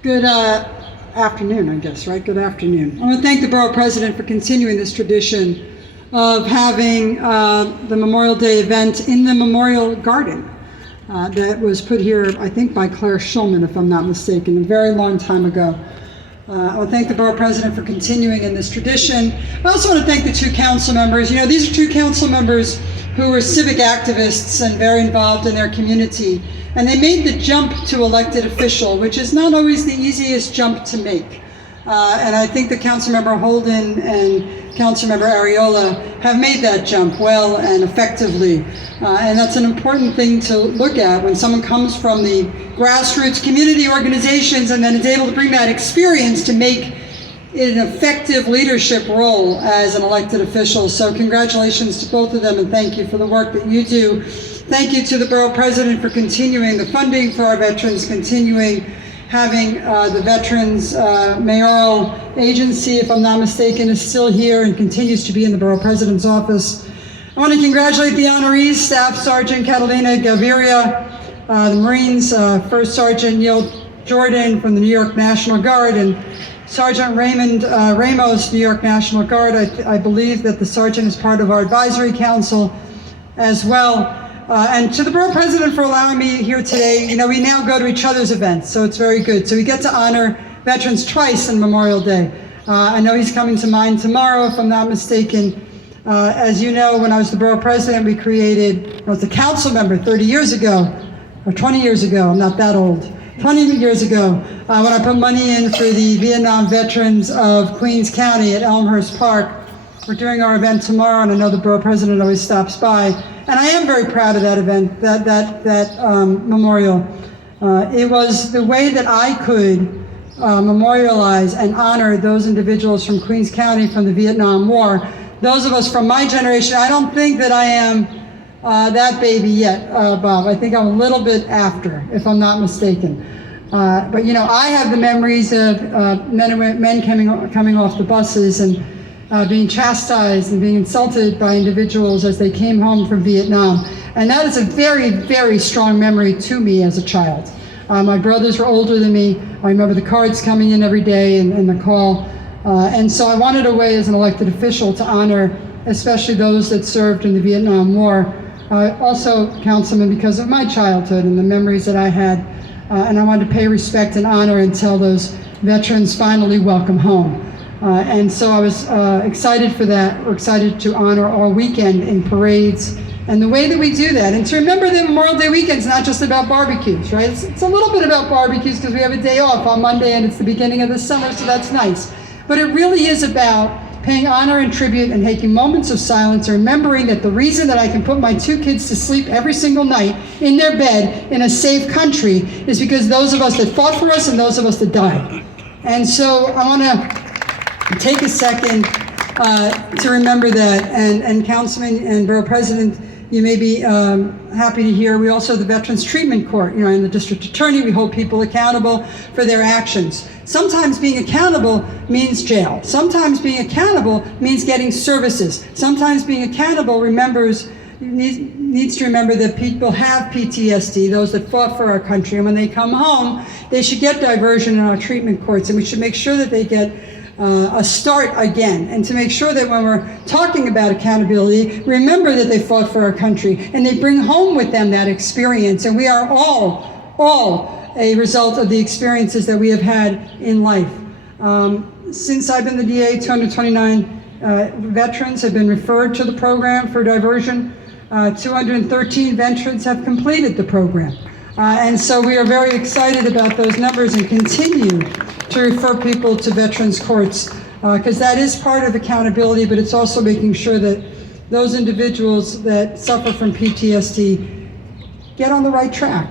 Good afternoon, I guess, right? Good afternoon. I want to thank the Borough President for continuing this tradition of having the Memorial Day event in the Memorial Garden that was put here, I think, by Claire Schulman, if I'm not mistaken, a very long time ago. I want to thank the Borough President for continuing in this tradition. I also want to thank the two council members. You know, these are two council members who were civic activists and very involved in their community. And they made the jump to elected official, which is not always the easiest jump to make. And I think that Councilmember Holden and Councilmember Ariola have made that jump well and effectively. And that's an important thing to look at when someone comes from the grassroots community organizations and then is able to bring that experience to make it an effective leadership role as an elected official. So congratulations to both of them, and thank you for the work that you do. Thank you to the Borough President for continuing the funding for our veterans, continuing having the Veterans Mayoral Agency, if I'm not mistaken, is still here and continues to be in the Borough President's office. I want to congratulate the honorees, Staff Sergeant Catalina Gaviria, the Marines, First Sergeant Neil Jordan from the New York National Guard, and Sergeant Raymond Ramos, New York National Guard. I believe that the sergeant is part of our advisory council as well. And to the Borough President for allowing me here today. You know, we now go to each other's events, so it's very good. So we get to honor veterans twice on Memorial Day. I know he's coming to mind tomorrow, if I'm not mistaken. As you know, when I was the Borough President, we created, I was a council member 30 years ago, or 20 years ago, I'm not that old. 20 years ago, when I put money in for the Vietnam veterans of Queens County at Elmhurst Park. We're doing our event tomorrow, and I know the Borough President always stops by. And I am very proud of that event, that memorial. It was the way that I could memorialize and honor those individuals from Queens County from the Vietnam War. Those of us from my generation, I don't think that I am that baby yet, Bob. I think I'm a little bit after, if I'm not mistaken. But you know, I have the memories of men coming off the buses and being chastised and being insulted by individuals as they came home from Vietnam. And that is a very, very strong memory to me as a child. My brothers were older than me. I remember the cards coming in every day and the call. And so I wanted a way as an elected official to honor especially those that served in the Vietnam War. Also, Councilman, because of my childhood and the memories that I had. And I wanted to pay respect and honor until those veterans finally welcome home. And so I was excited for that. We're excited to honor all weekend in parades and the way that we do that. And to remember that Memorial Day weekend is not just about barbecues, right? It's a little bit about barbecues because we have a day off on Monday and it's the beginning of the summer, so that's nice. But it really is about paying honor and tribute and taking moments of silence, and remembering that the reason that I can put my two kids to sleep every single night in their bed in a safe country is because those of us that fought for us and those of us that died. And so I want to take a second to remember that. And Councilman and Borough President, you may be happy to hear, we also have the Veterans Treatment Court, you know, and the District Attorney. We hold people accountable for their actions. Sometimes being accountable means jail. Sometimes being accountable means getting services. Sometimes being accountable needs to remember that people have PTSD, those that fought for our country, and when they come home, they should get diversion in our treatment courts, and we should make sure that they get a start again, and to make sure that when we're talking about accountability, remember that they fought for our country and they bring home with them that experience. And we are all a result of the experiences that we have had in life. Since I've been the DA, 229 veterans have been referred to the program for diversion. 213 veterans have completed the program. And so we are very excited about those numbers and continue to refer people to veterans courts, because that is part of accountability, but it's also making sure that those individuals that suffer from PTSD get on the right track.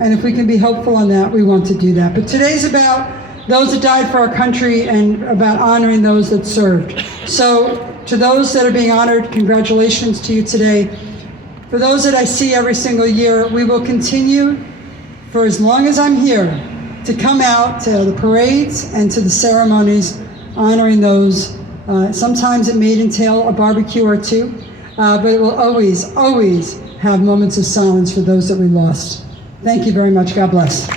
And if we can be helpful on that, we want to do that. But today's about those that died for our country and about honoring those that served. So to those that are being honored, congratulations to you today. For those that I see every single year, we will continue for as long as I'm here to come out to the parades and to the ceremonies honoring those. Sometimes it may entail a barbecue or two, but it will always, always have moments of silence for those that we lost. Thank you very much. God bless.